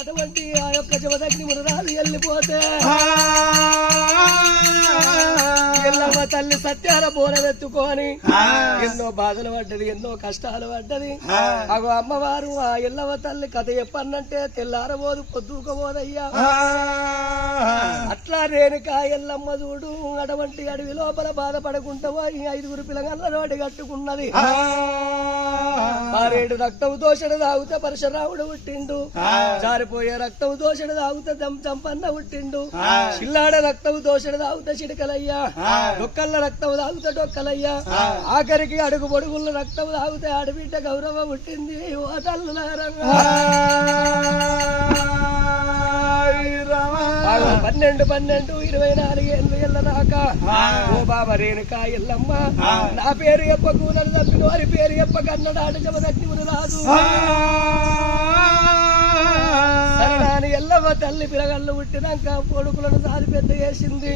అటువంటి ఆ యొక్క జమదగ్ని మునరాలు వెళ్ళిపోతే ఎల్లమ్మ తల్లి సత్యాల బోనవెత్తుకొని ఎన్నో బాధలు పడ్డది, ఎన్నో కష్టాలు పడ్డది. అగో అమ్మవారు ఆ ఎల్లమ్మ తల్లి కథ చెప్పన్నంటే తెల్లారబోదు పొద్దుకోబోదయ్యా. అట్లా రేణుకా ఎల్లమ్మ చూడు అటువంటి అడవి లోపల బాధపడకుంటావో ఈ 5 పిల్లగల్ల రోడ్డు కట్టుకున్నది. మారేడు రక్తం దోషడు తాగుతే పరశురాముడు పుట్టిండు, జారిపోయే రక్తం దోషడు తాగుతే చంపన్న పుట్టిండు, చిల్లాడ రక్తం దోషడు తాగుతే చిడకలయ్యా, డొక్కల్ల రక్తం తాగుతే డొక్కలయ్యా, ఆఖరికి అడుగు పొడుగుల రక్తం తాగుతే ఆడబిడ్డ గౌరవ పుట్టింది. ఓ తల్లులారంగా 12 24 ఏళ్ళు ఎల్లరాక ఓ బాబా రేణుకా ఎల్లమ్మ నా పేరు చెప్పకు, నన్ను తప్పిన వారి పేరు చెప్పకన్నడాట జమదగ్ని మునరాజు. ఎల్లమ్మ తల్లి పిల్లగళ్ళు పుట్టినాక కొడుకులను సారి పెద్ద చేసింది.